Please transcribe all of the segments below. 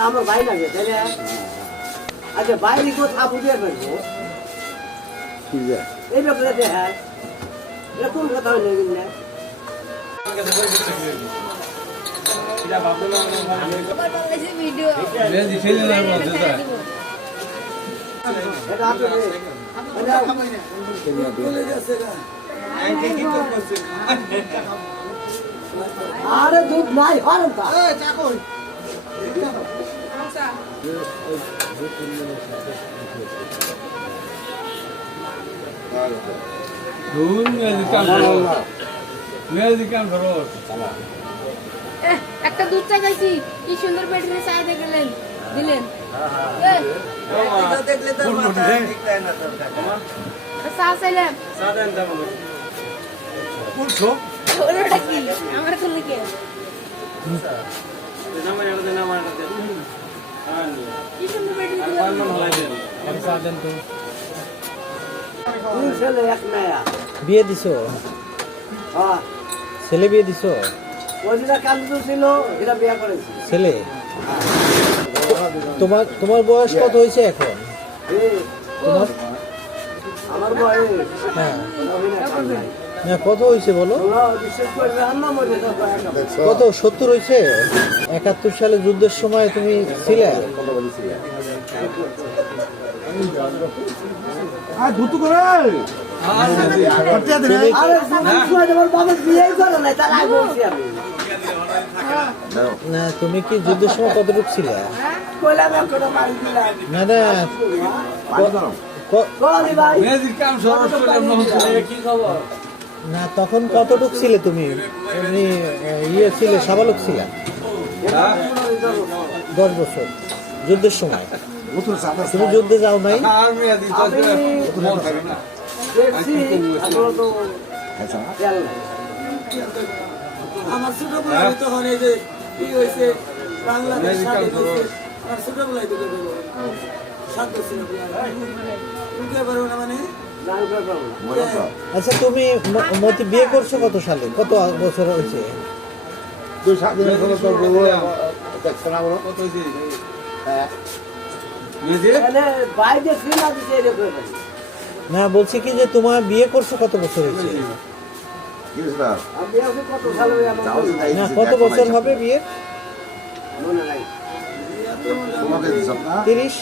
আমার ভাই লাগে তাই না আচ্ছা বাইরে কেউ থাপু দিয়ে ফেলব কি যে এই ব্যাপারে দেখায় এটা কোন কথা হইলে এগুলো না ভিডিও এটা আপনাদের আরে দুধ নাই হারম তা এহ, একটা দুধ চা খাইছি। কি সুন্দর বেডরুমে চাই দেখলেন দিলেন। চা চাইলাম আমার বিয়ে দিছো? ছেলে বিয়ে দিছো? ছিল? এটা বিয়ে করেছি ছেলে তোমার তোমার বয়স কত হয়েছে এখন? তোমার আমার বয়স হ্যাঁ। না কত হয়েছে বলো? কত? সত্তর হয়েছে একাত্তর সালে যুদ্ধের সময় তুমি ছিলে? না তুমি কি যুদ্ধের সময় কতটুকু ছিলে? না না কি খবর? না তখন কতটুক ছিলে তুমি? এমনি ইয়ে ছিলে সাবালক ছিলে? দশ বছর। যুদ্ধের সময়। তুমি যুদ্ধে যাও নাই? দেখছি আসলে তো খাইছা না খেয়াল নাই আমার তখন এই যে কি হয়েছে? বাংলাদেশ স্বাধীন হয়েছে। আমার ছোটবেলায় তো কেটে ছিল বুঝতে পারব না মানে? মনে আচ্ছা তুমি মতি বিয়ে করছ কত সালে? কত বছর হয়েছে? দেখছ না হ্যাঁ বলছি কি যে তোমার বিয়ে করছ কত বছর হয়েছে? হয়ে না কত বছর হবে বিয়ে? মনে তিরিশ?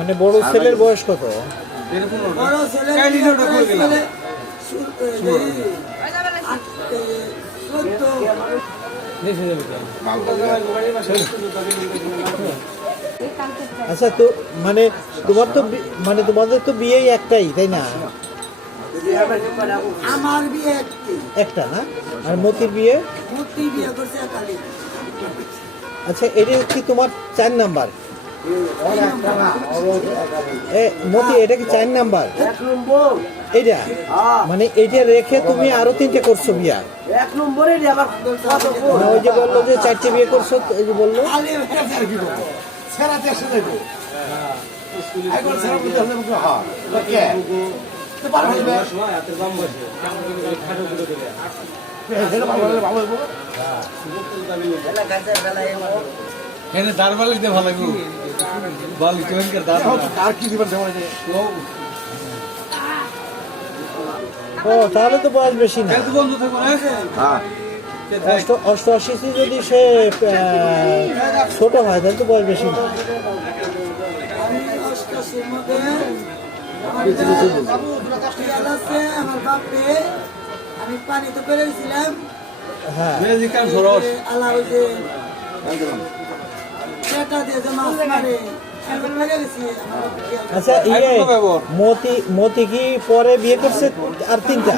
মানে বড় ছেলের বয়স কত? আচ্ছা তো মানে তোমার তো মানে তোমাদের তো বিয়েই একটাই তাই না? আমার বিয়ে একটা না? আর মতির বিয়ে? বিয়ে করছে আচ্ছা এটা কি তোমার চার নাম্বার? এ মতি এটা কি চার নাম্বার? এইটা? হ্যাঁ। মানে এইটা রেখে তুমি আরও তিনটে করছ বিয়া? এক নম্বরে দিয়ে আবার কত কোন? না ওই যে বলল যে চারটে বিয়ে করছ তো এই যে বলল? এখানে দারবার লিখতে ভালো লাগবে। দারবার আর কি দিবেন ও তাহলে তো বয়স বেশি না। বন্ধু থাকো না হ্যাঁ। অষ্ট অষ্টআশি যদি সে ছোট হয় তাহলে তো বয়স বেশি না। আমার বাপে আমি পানিতে পেরেছিলাম হ্যাঁ। ওই যে পেটা দিয়ে যে মাছ মারে আছে। আচ্ছা ইয়ে। মতি মতি কি পরে বিয়ে করছে আর তিনটা?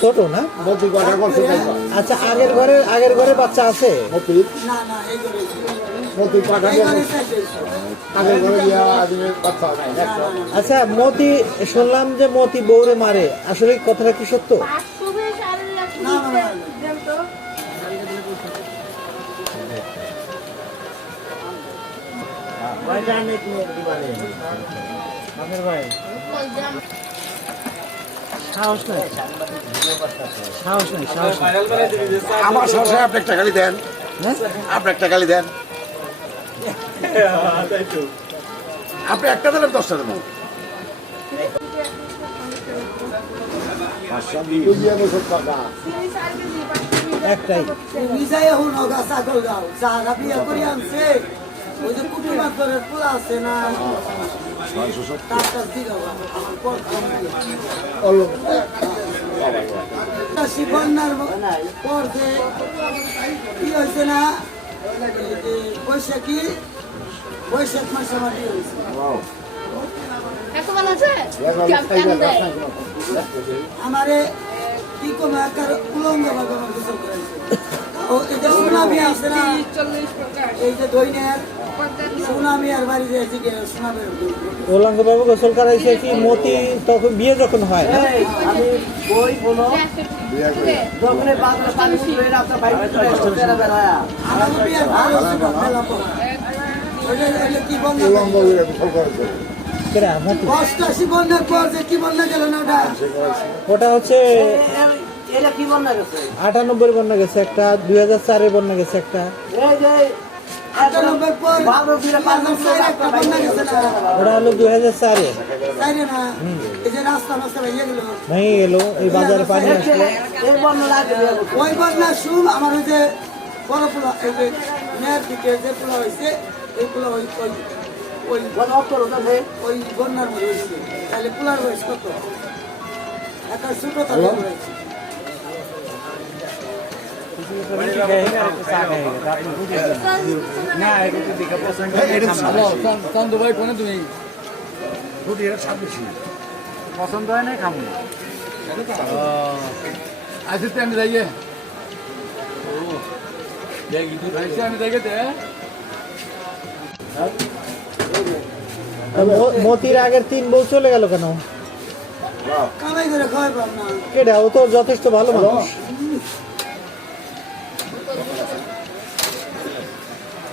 ছোট। না? আচ্ছা আগের ঘরে আগের ঘরে বাচ্চা আছে? মতি না না আচ্ছা মতি শুনলাম যে মতি বউরে মারে। আসলে কথাটা কি সত্য? পাঁচশো বেশ আর না, না, না। দেন তো সাহস নাই। সাহস নাই সাহস নাই। আমার সাহসে আপনি একটা গালি দেন। হ্যাঁ? আপনি একটা গালি দেন। আপনি একটা দিলেন দশটা দেবেন একটাই। ছাগল গাও যারা বিয়ে করে আনছে। ওই যে পোলা আছে না। শিবন্যার পর যে কি হয়েছে না? বৈশাখী বৈশাখ মাসে আমার বিয়ে হয়েছে। আমারে কি কমে আকার উলঙ্গ ভাবে আমার গোসল করাইছে ও এই যে সুনামি আছে না? এই যে দৈনের ওলাঙ্গ বাবু গোসল করাইছে কি? মতি তখন বিয়ে যখন হয়? না আমি বই বাংলা। ওটা? হচ্ছে আটানব্বই বন্যা গেছে একটা দুই হাজার চারে বন্যা গেছে একটা। ওটা হলো দুই হাজার চারে ভেঙে গেল এই বাজারে পানি আসলো এই বন্যা ওই আমার ওই যে বড় পোলা এই যে মেয়ের দিকে যে পোলা হয়েছে এই পোলা ওই ওই ওই ওই বন্যার মধ্যে তাহলে পোলার বয়স কত একটা ছোট তাহলে তুমি রুটি এটা স্বাদ পছন্দ হয় না খাব তো আমি যাইয়ে আমি যাইয়ে মতির আগের তিন বউ চলে গেল কেন? কেডা? ও তো যথেষ্ট ভালো মানুষ।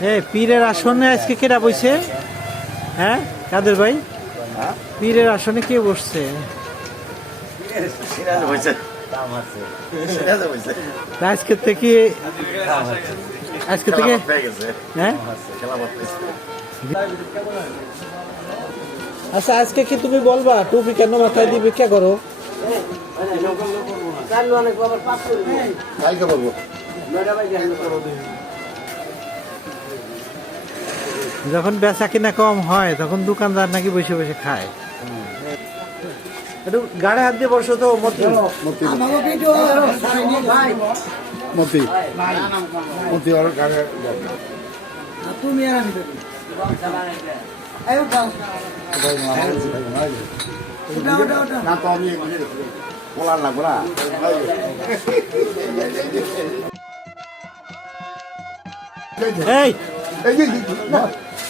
হ্যাঁ পীরের আসনে আজকে কেডা বইছে? হ্যাঁ কাদের ভাই? পীরের আসনে কে বসছে? সিরাজে বসে। সিরাজে বসে। তা আজকে থেকে আজকে থেকে। হ্যাঁ আচ্ছা আজকে কি তুমি বলবা টুপি কেন মাথায় দিয়ে ভিক্ষা করো? কালকে বলব। যখন বেচা কিনা কম হয় তখন দোকানদার নাকি বসে বসে খায়। একটু গাড়ে হাত দিয়ে বসো তো মতি। আমাকে ভিডিও ভাই মতি মতি ওর গাড়ি তুমি আর আমি দেবো এই